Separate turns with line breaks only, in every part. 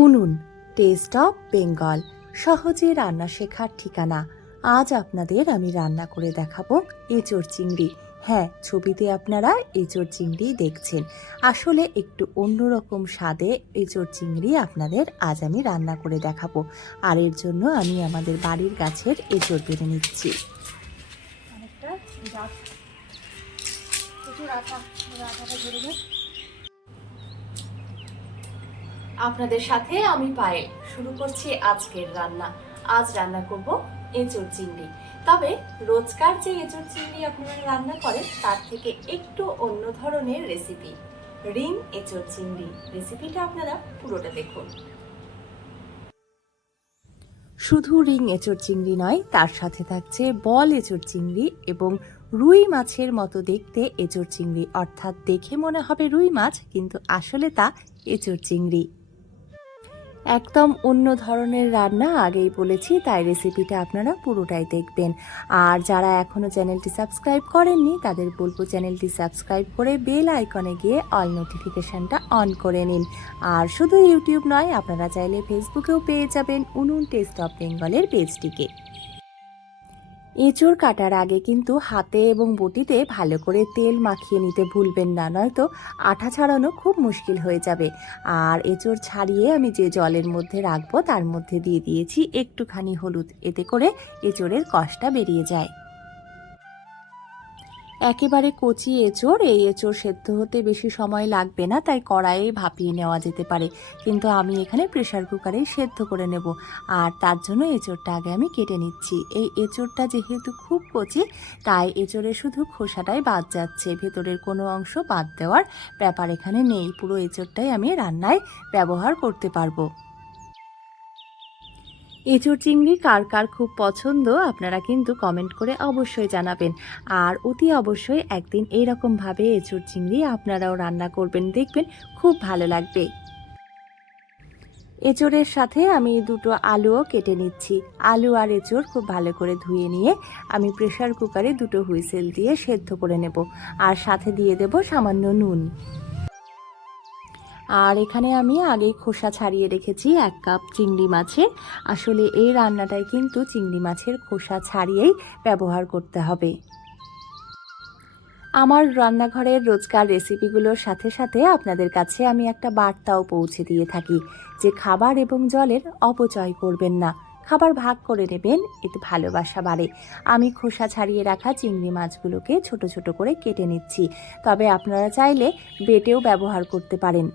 উনুন test of Bengal সহজে রান্না শেখার ঠিকানা আজ আপনাদের আমি রান্না করে দেখাবো এঁচড় চিংড়ি হ্যাঁ ছবিতে আপনারা এঁচড় চিংড়ি দেখছেন আসলে একটু অন্যরকম স্বাদে এঁচড় চিংড়ি আপনাদের আজ আমি রান্না করে দেখাবো আর এর জন্য আমি আমাদের বাড়ির গাছের এঁচড় পেরে নিচ্ছি অনেকটা আপনাদের সাথে আমি পায়ে শুরু করছি আজকের রান্না। আজ রান্না করব এঁচড় চিংড়ি। তবে রোজকার যে এঁচড় চিংড়ি আপনারা রান্না করেন, তার থেকে একটু অন্য ধরনের রেসিপি রিং এঁচড় চিংড়ি। রেসিপিটা আপনারা পুরোটা দেখুন। শুধু রিং এঁচড় চিংড়ি নয়, তার সাথে থাকছে বল এঁচড় চিংড়ি এবং রুই মাছের মতো দেখতে এঁচড় চিংড়ি। অর্থাৎ দেখে মনে হবে রুই মাছ, কিন্তু আসলে তা এঁচড় চিংড়ি। একদম অন্য ধরনের রান্না, আগেই বলেছি, তাই রেসিপিটা আপনারা পুরোটাই দেখবেন। আর যারা এখনও চ্যানেলটি সাবস্ক্রাইব করেননি, তাদের বলব চ্যানেলটি সাবস্ক্রাইব করে বেল আইকনে গিয়ে অল নোটিফিকেশানটা অন করে নিন। আর শুধু ইউটিউব নয়, আপনারা চাইলে ফেসবুকেও পেয়ে যাবেন উনুন টেস্ট অফ বেঙ্গলের পেজটিকে। এঁচড় কাটার আগে কিন্তু হাতে এবং বটিতে ভালো করে তেল মাখিয়ে নিতে ভুলবেন না, নয়তো আঠা ছাড়ানো খুব মুশকিল হয়ে যাবে। আর এঁচড় ছাড়িয়ে আমি যে জলের মধ্যে রাখব তার মধ্যে দিয়ে দিয়েছি একটুখানি হলুদ। এতে করে এঁচড়ের কষটা বেরিয়ে যায়। একেবারে কচি এঁচড়, এই এঁচড় সেদ্ধ হতে বেশি সময় লাগবে না, তাই কড়াইয়ে ভাপিয়ে নেওয়া যেতে পারে। কিন্তু আমি এখানে প্রেশার কুকারেই সেদ্ধ করে নেব। আর তার জন্য এঁচড়টা আগে আমি কেটে নিচ্ছি। এই এঁচড়টা যেহেতু খুব কচি, তাই এঁচড়ে শুধু খোসাটাই বাদ যাচ্ছে। ভেতরের কোনো অংশ বাদ দেওয়ার ব্যাপার এখানে নেই। পুরো এঁচড়টাই আমি রান্নায় ব্যবহার করতে পারব। এঁচড় চিংড়ি কার কার খুব পছন্দ, আপনারা কিন্তু কমেন্ট করে অবশ্যই জানাবেন। আর অতি অবশ্যই একদিন এইরকমভাবে এঁচড় চিংড়ি আপনারাও রান্না করবেন, দেখবেন খুব ভালো লাগবে। এঁচড়ের সাথে আমি দুটো আলুও কেটে নিচ্ছি। আলু আর এঁচড় খুব ভালো করে ধুয়ে নিয়ে আমি প্রেশার কুকারে দুটো হুইসেল দিয়ে সেদ্ধ করে নেব। আর সাথে দিয়ে দেব সামান্য নুন। আর এখানে আমি আগেই খোসা ছাড়িয়ে রেখেছি এক কাপ চিংড়ি মাছের। আসলে এই রান্নাটায় কিন্তু চিংড়ি মাছের খোসা ছাড়িয়েই ব্যবহার করতে হবে। আমার রান্নাঘরের রোজকার রেসিপিগুলোর সাথে সাথে আপনাদের কাছে আমি একটা বার্তাও পৌঁছে দিয়ে থাকি যে খাবার এবং জলের অপচয় করবেন না। খাবার ভাগ করে নেবেন, এতে ভালোবাসা বাড়ে। আমি খোসা ছাড়িয়ে রাখা চিংড়ি মাছগুলোকে ছোট ছোট করে কেটে নিচ্ছি। তবে আপনারা চাইলে বেটেও ব্যবহার করতে পারেন।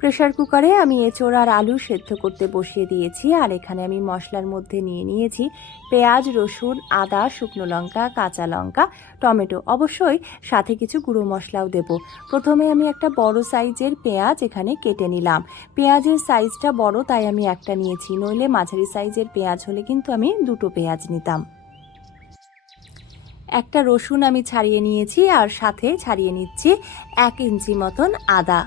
প্রেশার কুকারে আমি এঁচড় আর আলু সেদ্ধ করতে বসিয়ে দিয়েছি, আর এখানে আমি মশলার মধ্যে নিয়ে নিয়েছি পেঁয়াজ, রসুন, আদা, শুকনো লঙ্কা, কাঁচা লঙ্কা, টমেটো। অবশ্যই সাথে কিছু গুঁড়ো মশলাও দেব। প্রথমে আমি একটা বড় সাইজের পেঁয়াজ এখানে কেটে নিলাম। পেঁয়াজের সাইজটা বড়, তাই আমি একটা নিয়েছি। নইলে মাঝারি সাইজের পেঁয়াজ হলে কিন্তু আমি দুটো পেঁয়াজ নিতাম। একটা রসুন আমি ছাড়িয়ে নিয়েছি, আর সাথে ছাড়িয়ে নিচ্ছি এক ইঞ্চি মতন আদা।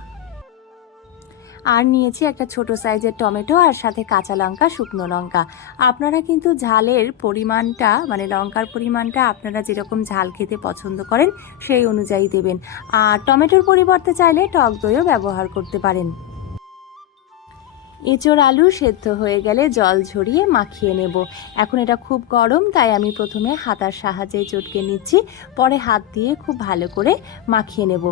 আর নিয়েছি একটা ছোট সাইজের টমেটো আর সাথে কাঁচা লঙ্কা, শুকনো লঙ্কা। আপনারা কিন্তু ঝালের পরিমাণটা মানে লঙ্কার পরিমাণটা আপনারা যেরকম ঝাল খেতে পছন্দ করেন, সেই অনুযায়ী দেবেন। আর টমেটোর পরিবর্তে চাইলে টক দইও ব্যবহার করতে পারেন। এঁচড় আলু সেদ্ধ হয়ে গেলে জল ঝরিয়ে মাখিয়ে নেব। এখন এটা খুব গরম, তাই আমি প্রথমে হাতার সাহায্যে চটকে নিচ্ছি। পরে হাত দিয়ে খুব ভালো করে মাখিয়ে নেব।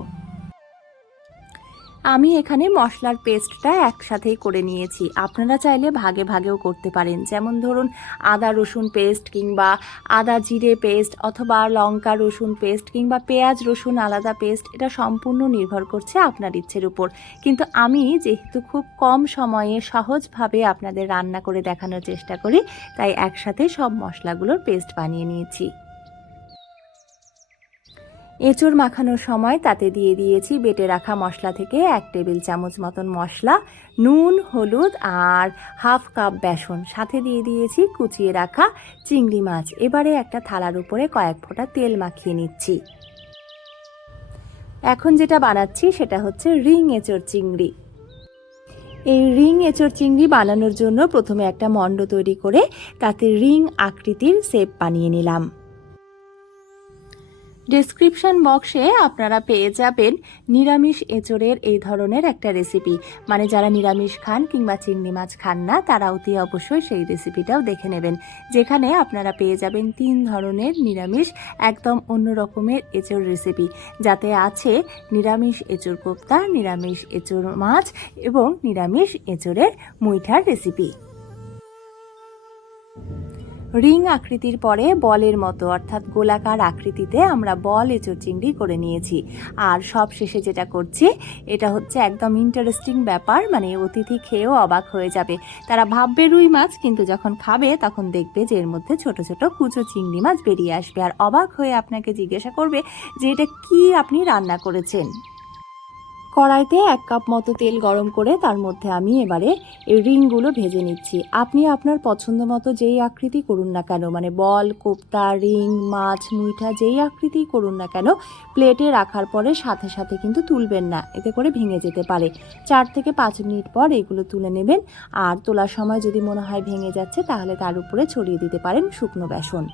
আমি এখানে মশলার পেস্টটা একসাথেই করে নিয়েছি। আপনারা চাইলে ভাগে ভাগেও করতে পারেন। যেমন ধরুন, আদা রসুন পেস্ট কিংবা আদা জিরে পেস্ট অথবা লঙ্কা রসুন পেস্ট কিংবা পেঁয়াজ রসুন আলাদা পেস্ট, এটা সম্পূর্ণ নির্ভর করছে আপনার ইচ্ছের উপর। কিন্তু আমি যেহেতু খুব কম সময়ে সহজভাবে আপনাদের রান্না করে দেখানোর চেষ্টা করি, তাই একসাথে সব মশলাগুলোর পেস্ট বানিয়ে নিয়েছি। এঁচড় মাখানোর সময় তাতে দিয়ে দিয়েছি বেটে রাখা মশলা থেকে এক টেবিল চামচ মতন মশলা, নুন, হলুদ আর হাফ কাপ বেসন। সাথে দিয়ে দিয়েছি কুচিয়ে রাখা চিংড়ি মাছ। এবারে একটা থালার উপরে কয়েক ফোঁটা তেল মাখিয়ে নিচ্ছি। এখন যেটা বানাচ্ছি সেটা হচ্ছে রিং এঁচড় চিংড়ি। এই রিং এঁচড় চিংড়ি বানানোর জন্য প্রথমে একটা মণ্ড তৈরি করে তাতে রিং আকৃতির সেপ বানিয়ে নিলাম। ডেসক্রিপশন বক্সে আপনারা পেয়ে যাবেন নিরামিষ এঁচড়ের এই ধরনের একটা রেসিপি মানে যারা নিরামিষ খান কিংবা চিংড়ি মাছ খান না, তারা অতি অবশ্যই সেই রেসিপিটাও দেখে নেবেন। যেখানে আপনারা পেয়ে যাবেন তিন ধরনের নিরামিষ, একদম অন্য রকমের এঁচড় রেসিপি যাতে আছে নিরামিষ এঁচড় কোপ্তা, নিরামিষ এঁচড় মাছ এবং নিরামিষ এঁচড়ের মুইঠার রেসিপি রিং আকৃতির পরে বলের মতো, অর্থাৎ গোলাকার আকৃতিতে আমরা বল, এঁচড়, চিংড়ি করে নিয়েছি। আর সব শেষে যেটা করছি, এটা হচ্ছে একদম ইন্টারেস্টিং ব্যাপার মানে অতিথি খেয়েও অবাক হয়ে যাবে। তারা ভাববে রুই মাছ, কিন্তু যখন খাবে, তখন দেখবে যে এর মধ্যে ছোট ছোট কুচো চিংড়ি মাছ বেরিয়ে আসবে। আর অবাক হয়ে আপনাকে জিজ্ঞাসা করবে যে এটা কি আপনি রান্না করেছেন? কড়াইতে এক কাপ মতো তেল গরম করে তার মধ্যে আমি এবারে এই রিংগুলো ভেজে নিচ্ছি। আপনি আপনার পছন্দ মতো যেই আকৃতি করুন না কেন মানে বল, কোপ্তা, রিং, মাছ মুইঠা যেই আকৃতি করুন না কেন, প্লেটে রাখার পরে সাথে সাথে কিন্তু তুলবেন না, এতে করে ভেঙে যেতে পারে। চার থেকে পাঁচ মিনিট পর এগুলো তুলে নেবেন, আর তোলার সময় যদি মনে হয় ভেঙে যাচ্ছে তাহলে তার উপরে ছড়িয়ে দিতে পারেন শুকনো বেসন।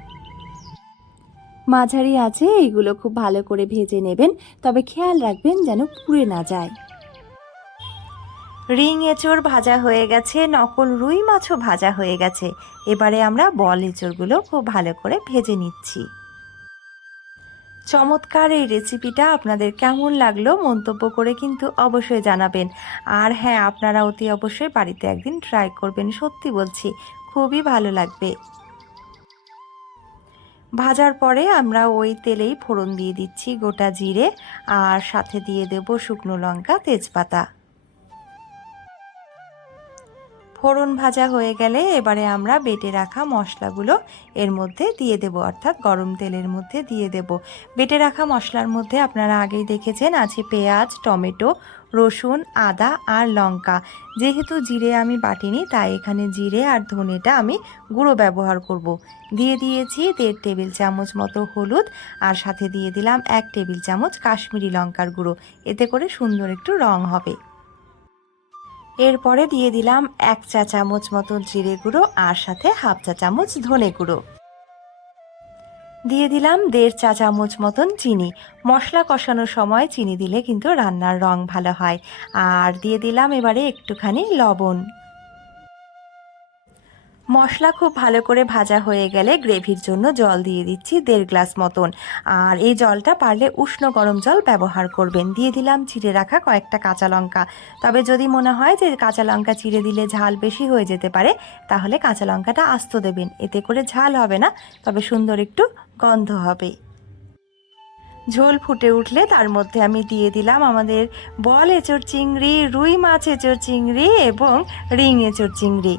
মাঝারি আছে, এইগুলো খুব ভালো করে ভেজে নেবেন। তবে খেয়াল রাখবেন যেন পুড়ে না যায়। রিং এঁচড় ভাজা হয়ে গেছে, নকল রুই মাছও ভাজা হয়ে গেছে। এবারে আমরা বল এঁচড়গুলো খুব ভালো করে ভেজে নিচ্ছি। চমৎকার এই রেসিপিটা আপনাদের কেমন লাগল মন্তব্য করে কিন্তু অবশ্যই জানাবেন। আর হ্যাঁ আপনারা অতি অবশ্যই বাড়িতে একদিন ট্রাই করবেন, সত্যি বলছি। খুবই ভালো লাগবে। ভাজার পরে আমরা ওই তেলেই ফোড়ন দিয়ে দিচ্ছি গোটা জিরে আর সাথে দিয়ে দেব শুকনো লঙ্কা, তেজপাতা। ফোড়ন ভাজা হয়ে গেলে এবারে আমরা বেটে রাখা মশলাগুলো এর মধ্যে দিয়ে দেব, অর্থাৎ গরম তেলের মধ্যে দিয়ে দেব। বেটে রাখা মশলার মধ্যে আপনারা আগেই দেখেছেন আছে পেঁয়াজ, টমেটো, রসুন, আদা আর লঙ্কা। যেহেতু জিরে আমি বাটিনি, তাই এখানে জিরে আর ধনেটা আমি গুঁড়ো ব্যবহার করব। দিয়ে দিয়েছি দেড় টেবিল চামচ মতো হলুদ আর সাথে দিয়ে দিলাম এক টেবিল চামচ কাশ্মীরি লঙ্কার গুঁড়ো। এতে করে সুন্দর একটু রং হবে। এরপরে দিয়ে দিলাম এক চা চামচ মতন জিরে গুঁড়ো আর সাথে হাফ চা চামচ ধনে গুঁড়ো। দিয়ে দিলাম দেড় চা চামচ মতন চিনি। মশলা কষানোর সময় চিনি দিলে কিন্তু রান্নার রং ভালো হয়। আর দিয়ে দিলাম এবারে একটুখানি লবণ। মশলা খুব ভালো করে ভাজা হয়ে গেলে গ্রেভির জন্য জল দিয়ে দিচ্ছি দেড় গ্লাস মতন। আর এই জলটা পারলে উষ্ণ গরম জল ব্যবহার করবেন। দিয়ে দিলাম চিড়ে রাখা কয়েকটা কাঁচা লঙ্কা। তবে যদি মনে হয় যে কাঁচা লঙ্কা চিড়ে দিলে ঝাল বেশি হয়ে যেতে পারে, তাহলে কাঁচা লঙ্কাটা আস্ত দেবেন। এতে করে ঝাল হবে না, তবে সুন্দর একটু গন্ধ হবে। ঝোল ফুটে উঠলে তার মধ্যে আমি দিয়ে দিলাম আমাদের বল এঁচড় চিংড়ি, রুই মাছ এঁচড় চিংড়ি এবং রিং এঁচড় চিংড়ি।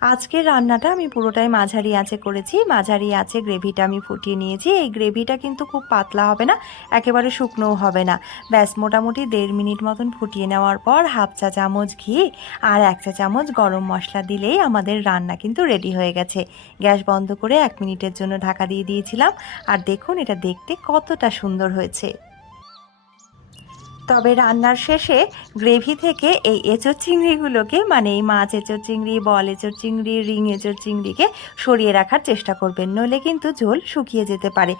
আজকের রান্নাটা আমি পুরোটাই মাঝারি আঁচে করেছি। মাঝারি আঁচে গ্রেভিটা আমি ফুটিয়ে নিয়েছি। এই গ্রেভিটা কিন্তু খুব পাতলা হবে না, একেবারে শুকনোও হবে না। ব্যাস, মোটামুটি দেড় মিনিট মতন ফুটিয়ে নেওয়ার পর হাফ চা চামচ ঘি আর এক চা চামচ গরম মশলা দিলেই আমাদের রান্না কিন্তু রেডি হয়ে গেছে। গ্যাস বন্ধ করে এক মিনিটের জন্য ঢাকা দিয়ে দিয়েছিলাম। আর দেখুন, এটা দেখতে কতটা সুন্দর হয়েছে। তবে রান্নার শেষে গ্রেভি থেকে এই এঁচোর চিংড়িগুলোকে মানে এই মাছ এঁচোর চিংড়ি, বল এঁচোর চিংড়ি, রিং এঁচোর চিংড়িকে সরিয়ে রাখার চেষ্টা করবেন। নইলে কিন্তু ঝোল শুকিয়ে যেতে পারে।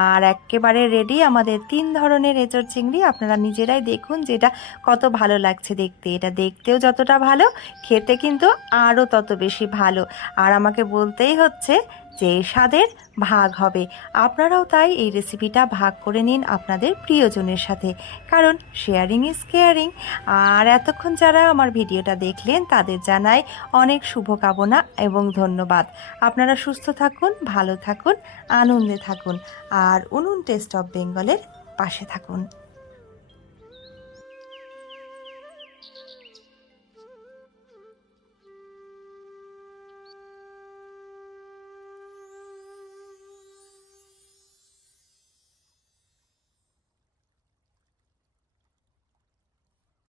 আর একেবারে রেডি আমাদের তিন ধরনের এঁচোর চিংড়ি আপনারা নিজেরাই দেখুন যে এটা কত ভালো লাগছে দেখতে। এটা দেখতেও যতটা ভালো, খেতে কিন্তু আরও তত বেশি ভালো। আর আমাকে বলতেই হচ্ছে যে স্বাদের ভাগ হবে। আপনারাও তাই এই রেসিপিটা ভাগ করে নিন আপনাদের প্রিয়জনের সাথে। কারণ শেয়ারিং ইজ কেয়ারিং আর এতক্ষণ যারা আমার ভিডিওটা দেখলেন, তাদের জানাই অনেক শুভকামনা এবং ধন্যবাদ। আপনারা সুস্থ থাকুন, ভালো থাকুন, আনন্দে থাকুন। আর উনুন টেস্ট অফ বেঙ্গলের পাশে থাকুন।